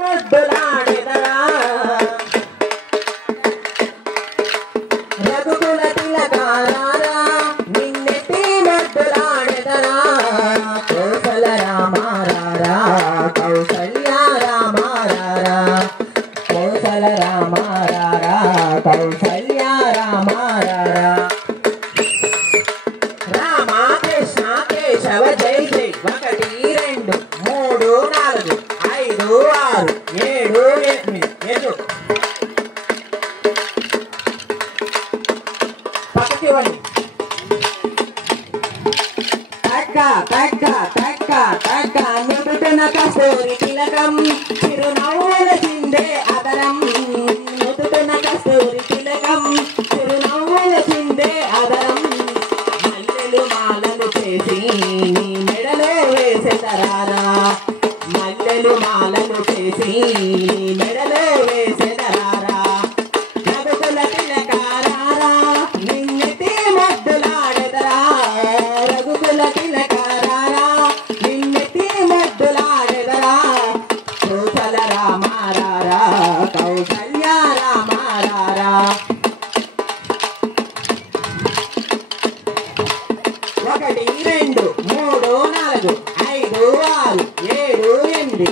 ముద్దులాడెదరా రఘుకుల తిలకారారా నిన్నెత్తి ముద్దులాడెదరా కౌసల రామారారా కౌసల్య రామారారా కౌసల రామారారా కౌసల్య రామారారా రామ కృష్ణ కేశవ జై జై 1 2 3 4 5 6 7 8 పక్కకి ఇవ్వండి తక్క నుదుటిన కస్తూరి తిలకం చిరునవ్వుల చిందే అదరం నుదుటిన కస్తూరి తిలకం చిరునవ్వుల చిందే అదరం మల్లెలు మాలలు చేసి నీ మెడలో వేసెదరారా మల్లెలు మాలలు చేసి నీ మెడలో వేసెదరారా రఘుకుల తిలకారారా నిన్నెత్తి ముద్దులాడెదరా రఘుకుల తిలకారారా నిన్నెత్తి ముద్దులాడెదరా కౌసల రామారారా కౌసల్య రామారారా 1 2 3 4 5 6 7 8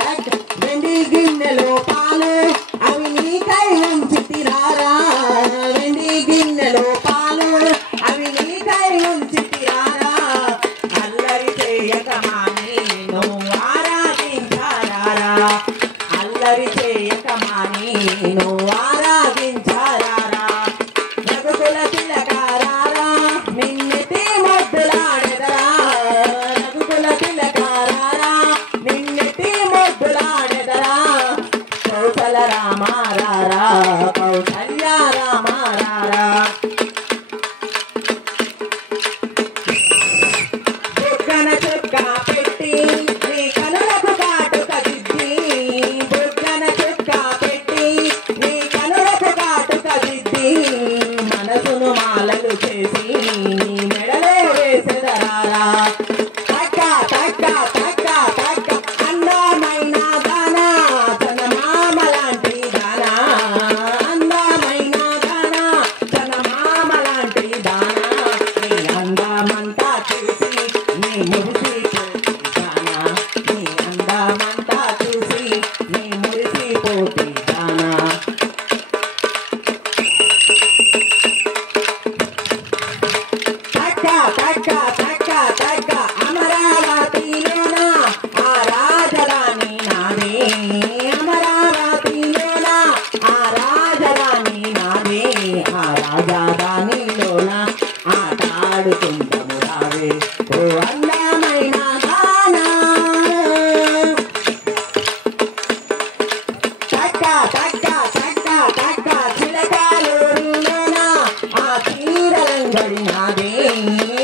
తక్క వెండి గిన్నెలో పాలు అవి నీకై ఉంచితిరారా వెండి గిన్నెలో పాలు అవి నీకై ఉంచితిరారా అల్లరి చేయక మాని నువ్వు ఆరాధించారారా అల్లరి చేయక మాని నువ్వు ఆరాధించారారా రఘుకుల తిలకారారా నిన్నెత్తి ముద్దులాడెదరా రఘుకుల తిలకారారా నిన్నెత్తి ముద్దులాడెదరా కౌసల రామారారా కౌసల్య రామారారా బుగ్గన చుక్క పెట్టి నీ కనులకు కాటుక దిద్ది బుగ్గన చుక్క పెట్టి నీ కనులకు కాటుక దిద్ది మనసును మాలలు చేసి నీ మెడలో వేసెదరారా తక్క అందమైన దానా చందమామ లాంటి దానా అందమైన దానా చందమామ లాంటి దానా నీ అందమంతా చూసి నీ మురిసిపోతి దానా నీ అందమంతా చూసి నీ మురిసిపోతి దానా తక్క అమరావతిలోన ఆ రాజధాని నాదే అమరావతిలోన ఆ రాజధాని నాదే ఆ రాజధానిలోన ఆటాడుకుంటాము రావే ఓ అందమైన దానా తక్క చిలకాలూరిలోన ఆ చీరలంగడి నాదే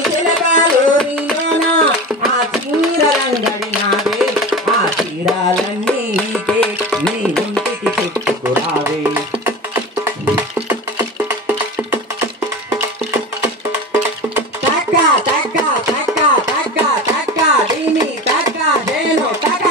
చిలకాలూరిలోన ఆ చీరలంగడి నాదే ఆ చీరాలన్నీ నీకే నీ ఇంటికి చుట్టుకురావే తక్క దీని తక్క దేను తక్క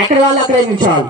ఎక్కడ వాళ్ళు అక్కడే నిల్చోవాలి.